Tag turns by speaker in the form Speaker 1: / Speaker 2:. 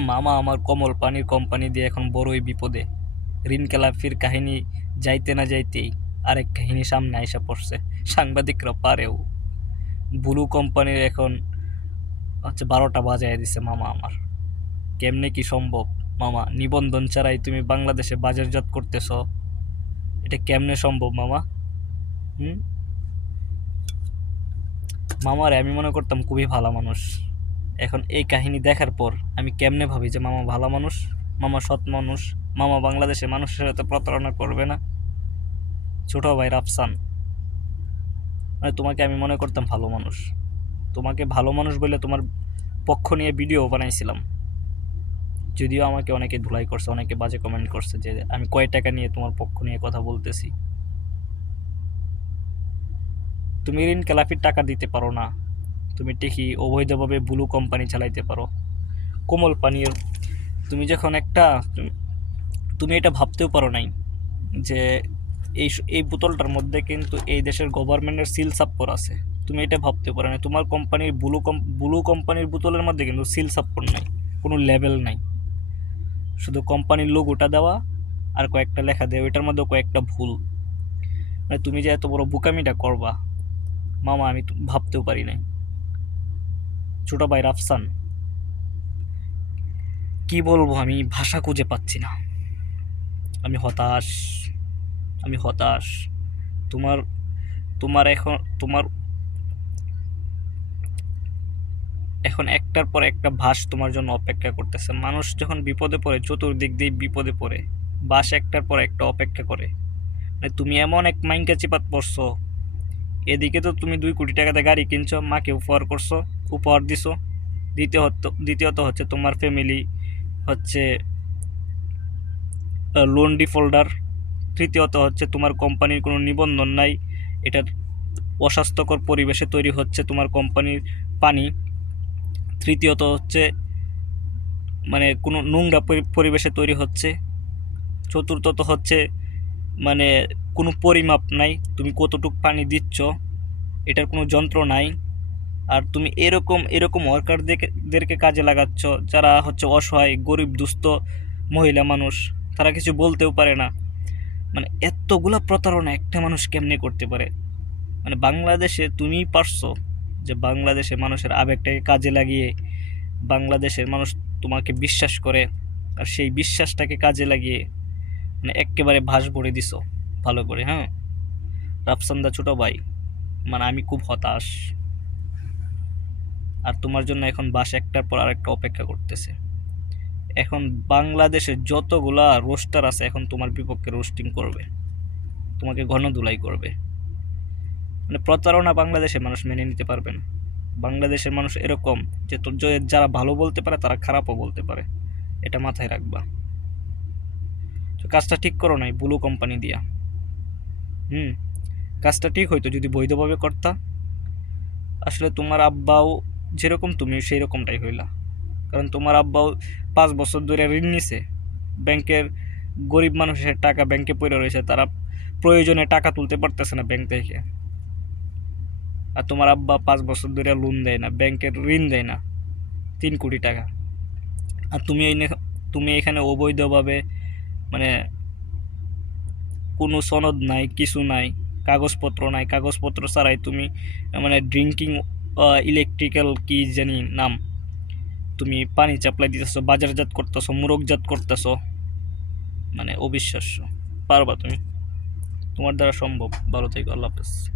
Speaker 1: মামা আমার কমল পানির কোম্পানি দিয়ে এখন বড়ই বিপদে। ঋণ খেলাপির কাহিনী যাইতে না যাইতেই আরেক কাহিনী সামনে আইসা পড়ছে, সাংবাদিকরা পারেও। ব্লু কোম্পানির এখন হচ্ছে বারোটা বাজায় দিছে মামা আমার। কেমনে কি সম্ভব? মামা, নিবন্ধন ছাড়াই তুমি বাংলাদেশে বাজারজাত করতেছ। এটা কেমনে সম্ভব মামা? হুম? মামারে আমি মনে করতাম খুবই ভালো মানুষ। এখন এই কাহিনী দেখার পর আমি কেমনে ভাবি যে মামা ভালো মানুষ, মামা সৎ মানুষ, মামা বাংলাদেশের মানুষের সাথে প্রতারণা করবে না? ছোট ভাই রাফসান মানে তোমাকে আমি মনে করতাম ভালো মানুষ। তোমাকে ভালো মানুষ বলে তোমার পক্ষ নিয়ে ভিডিও বানাইছিলাম। যদিও আমাকে অনেকে ধুলাই করছে, অনেকে বাজে কমেন্ট করছে যে আমি কয় টাকা নিয়ে তোমার পক্ষ নিয়ে কথা বলতেছি। তুমি ঋণ খেলাপির টাকা দিতে পারো না। তুমি ঠিকই অবৈধভাবে ব্লু কোম্পানি চালাইতে পারো। কোমল পানীয়। তুমি যখন একটা, তুমি- এটা ভাবতেও পারো নাই যে এই এই বোতলটার মধ্যে কিন্তু এই দেশের গভর্নমেন্টের সিল সাপ্পর আছে। তুমি এটা ভাবতে পারো না তোমার কোম্পানির ব্লু ব্লু কোম্পানির বোতলের মধ্যে কিন্তু সিল সাপ্পর নাই। কোনো লেভেল নাই। শুধু কোম্পানির লোগোটা দেওয়া আর কয়েকটা লেখা দেওয়া। এটার মধ্যে কয়েকটা ভুল। মানে তুমি যে এত বড় বোকামিটা করবা, মামা, আমি ভাবতেও পারি নাই। ছোট ভাই রাফসান কি বলব আমি? ভাষা খুঁজে পাচ্ছি না। আমি হতাশ। আমি হতাশ। তোমার তোমার এখন তোমার এখন একটার পর একটা ভাস তোমার জন্য অপেক্ষা করতেছে। মানুষ যখন বিপদে পড়ে, চতুর্দিক দিয়ে বিপদে পড়ে। বাস একটার পর একটা অপেক্ষা করে। মানে তুমি এমন এক মাইনকা চিপাত পড়ছো। এদিকে তো তুমি দুই কোটি টাকাতে গাড়ি কিনছো মাকে উপহার করছ। উপহার দিছো। দ্বিতীয়ত দ্বিতীয়ত হচ্ছে তোমার ফ্যামিলি হচ্ছে লোন ডিফল্ডার তৃতীয়ত হচ্ছে তোমার কোম্পানির কোনো নিবন্ধন নাই। এটার অস্বাস্থ্যকর পরিবেশে তৈরি হচ্ছে তোমার কোম্পানির পানি। তৃতীয়ত হচ্ছে মানে কোনো নোংরা পরিবেশে তৈরি হচ্ছে। চতুর্থত হচ্ছে মানে কোনো পরিমাপ নাই। তুমি কতটুকু পানি দিচ্ছ, এটার কোনো যন্ত্র নাই। আর তুমি এরকম এরকম ওয়ার্কারদেরকে কাজে লাগাচ্ছ, যারা হচ্ছে অসহায়, গরিব, দুস্থ মহিলা মানুষ, তারা কিছু বলতেও পারে না। মানে এতগুলা প্রতারণা একটা মানুষ কেমনে করতে পারে? মানে বাংলাদেশে তুমিই পারছ যে বাংলাদেশে মানুষের আবেগটাকে কাজে লাগিয়ে বাংলাদেশের মানুষ তোমাকে বিশ্বাস করে, আর সেই বিশ্বাসটাকে কাজে লাগিয়ে মানে একেবারে ভাস ভরে দিছো, ভালো করে হ্যাঁ? রাফসান্দা ছোট ভাই মানে আমি খুব হতাশ। আর তোমার জন্য এখন বাস একটার পর আরেকটা অপেক্ষা করতেছে। এখন বাংলাদেশের যতগুলা রোস্টার আছে, এখন তোমার বিপক্ষে রোস্টিং করবে। তোমাকে ঘন ধুলাই করবে। মানে প্রতারণা বাংলাদেশের মানুষ মেনে নিতে পারবে না। বাংলাদেশের মানুষ এরকম যে তোর যারা ভালো বলতে পারে, তারা খারাপও বলতে পারে। এটা মাথায় রাখবা। তো কাজটা ঠিক করো নাই, ব্লু কোম্পানি দিয়া। হুম, কাজটা ঠিক হইতো যদি বৈধভাবে করতা। আসলে তোমার আব্বাও যেরকম তুমি সেই রকমটাই হইলা। কারণ তোমার আব্বাও পাঁচ বছর ধরে ঋণ নিছে, ব্যাংকের গরিব মানুষের টাকা ব্যাংকে পড়ে রয়েছে, তারা প্রয়োজনে টাকা তুলতে পারতেছে না ব্যাংক থেকে। আর তোমার আব্বা পাঁচ বছর ধরে লোন দেয় না, ব্যাংকের ঋণ দেয় না, তিন কোটি টাকা। আর তুমি তুমি এখানে অবৈধভাবে মানে কোনো সনদ নাই, কিছু নাই, কাগজপত্র নাই, কাগজপত্র ছাড়াই তুমি মানে ড্রিঙ্কিং ইলেকট্রিক্যাল কি জানি নাম। তুমি পানি চাপ্লাই দিতেছো, বাজারজাত করতেছো, মুরগজাত করতেছো। মানে অবিশ্বাস্য। পারবা তুমি? তোমার দ্বারা সম্ভব। ভালো থেকে, আল্লাহ হাফেজ।